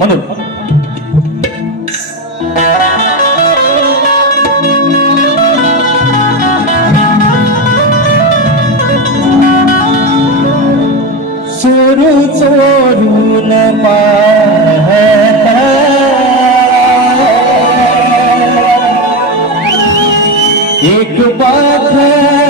म्हणून सुरू चोरून पाहता एक पाखर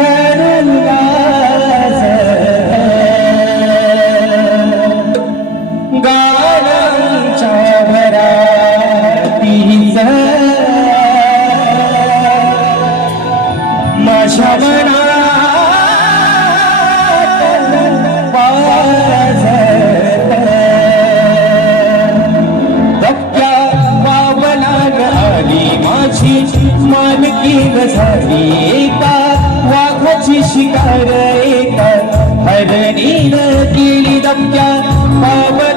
झाली एका वाघाची शिकार एका हरणीनं केली दमक्या बाबा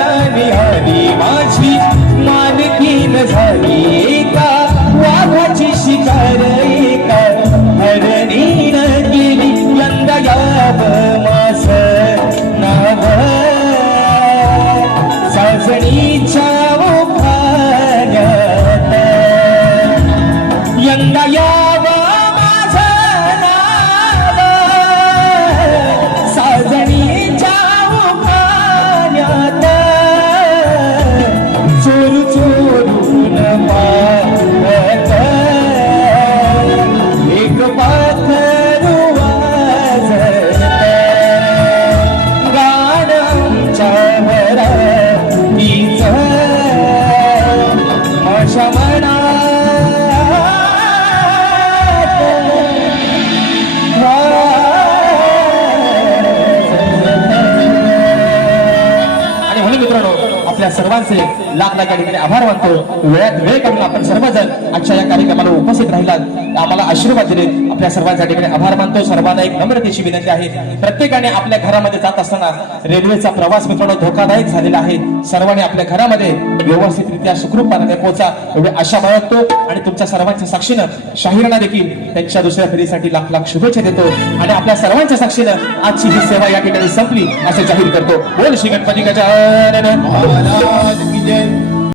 मनात आणि मित्रांनो आपल्या सर्वांचे लाख लाख या ठिकाणी आभार मानतो. वेळात वेळ काढून आपण सर्वजण आजच्या या कार्यक्रमाला उपस्थित राहिलात. आम्हाला आशीर्वाद दिले आपल्या सर्वांच्या ठिकाणी म्हणजे आभार मानतो. सर्वांना एक नम्रतेची विनंती आहे. प्रत्येकाने आपल्या घरामध्ये जात असताना रेल्वेचा प्रवास मित्रांनो धोकादायक झालेला आहे. सर्वांनी आपल्या घरामध्ये व्यवस्थितरित्या सुखरूपपणाने पोहोचा एवढी आशा बाळगतो. आणि तुमच्या सर्वांच्या साक्षीनं शाहिरांना देखील त्यांच्या दुसऱ्या फेरीसाठी लाख लाख शुभेच्छा देतो. आणि आपल्या सर्वांच्या साक्षीनं आजची ही सेवा या ठिकाणी संपली असे जाहीर करतो. बोल श्री गणपती गजानन